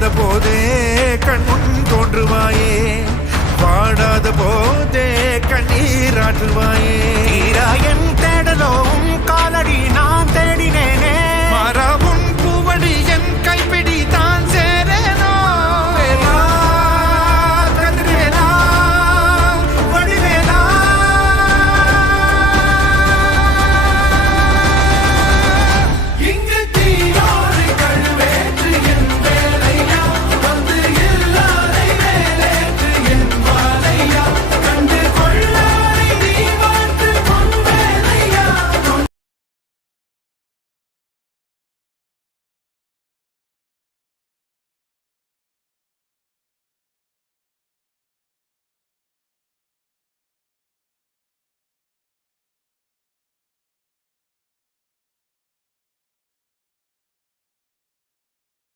வாடாத போதே கண்முன் தோன்றுவாயே, வாடாத போதே கண்ணீராற்றுவாயே. என் தேடலும் காலடி நான் தேடினேனே,